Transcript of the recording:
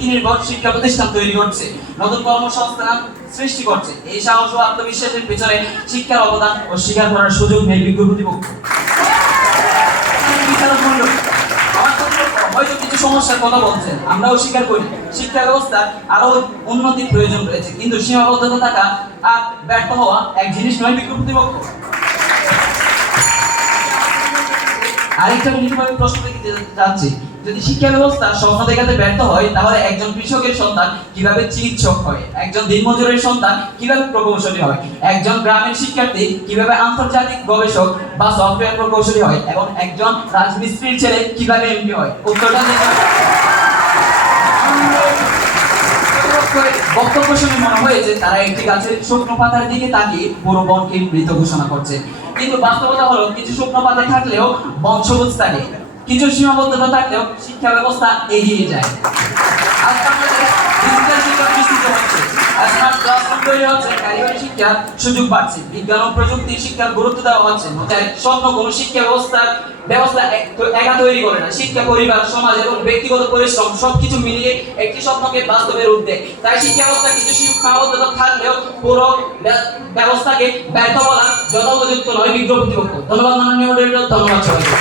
ঝুঁকি নির্ভর শিক্ষা প্রতিষ্ঠান তৈরি করছে, নতুন কর্মসংস্থান সৃষ্টি করছে। এই সাহস ও আত্মবিশ্বাসের পেছনে শিক্ষার অবদান ও স্বীকার করার সুযোগ নেই বিজ্ঞ প্রতিপক্ষ। হয়তো কিছু সমস্যার কথা বলছেন, আমরাও স্বীকার করি শিক্ষা ব্যবস্থার আরো উন্নতির প্রয়োজন রয়েছে, কিন্তু সীমাবদ্ধতা থাকা আর ব্যর্থ হওয়া এক জিনিস নয় বিজ্ঞ প্রতিপক্ষ। আরেকটা নির্ভর প্রশ্ন থেকে যাচ্ছি, যদি শিক্ষা ব্যবস্থা স্বপ্ন দেখাতে ব্যর্থ হয়, তাহলে একজন কৃষকের সন্তান কিভাবে চিকিৎসক হয়, একজন দিনমজুরের সন্তান কিভাবে প্রকৌশলী হয়, একজন গ্রামের শিক্ষার্থী কিভাবে আন্তর্জাতিক গবেষক বা সফটওয়্যার প্রকৌশলী হয়, এবং একজন রাজমিস্ত্রির ছেলে কিভাবে এমপি হয়? উত্তরটা বক্তব্য শুনে মনে হয়েছে তারা একটি গাছের শুকনো পাতার দিকে তাকিয়ে পুরো বনকে মৃত ঘোষণা করছে, কিন্তু বাস্তবতা হলো কিছু শুকনো পাতা থাকলেও বন সবুজ থাকে, কিছু সীমাবদ্ধতা থাকলেও শিক্ষা ব্যবস্থা এগিয়ে যায়। আজ বাংলাদেশে ডিজিটাল শিক্ষা বিস্তৃত হচ্ছে, স্মার্ট ক্লাসরুম তৈরি হচ্ছে, কারিগরি শিক্ষার সুযোগ বাড়ছে, বিজ্ঞান ও প্রযুক্তি শিক্ষার গুরুত্ব দেওয়া হচ্ছে। স্বপ্ন কোনো শিক্ষা ব্যবস্থা একা তৈরি করে না, শিক্ষা, পরিবার, সমাজ এবং ব্যক্তিগত পরিশ্রম সবকিছু মিলিয়ে একটি স্বপ্নকে বাস্তবে রূপ দেয়। তাই শিক্ষা ব্যবস্থা কিছু সীমাবদ্ধতা থাকলেও পুরো ব্যবস্থাকে ব্যর্থ বলা যথোপযুক্ত নয় বিজ্ঞ প্রতিপক্ষ। ধন্যবাদ মাননীয় মডারেটর, ধন্যবাদ সবাইকে।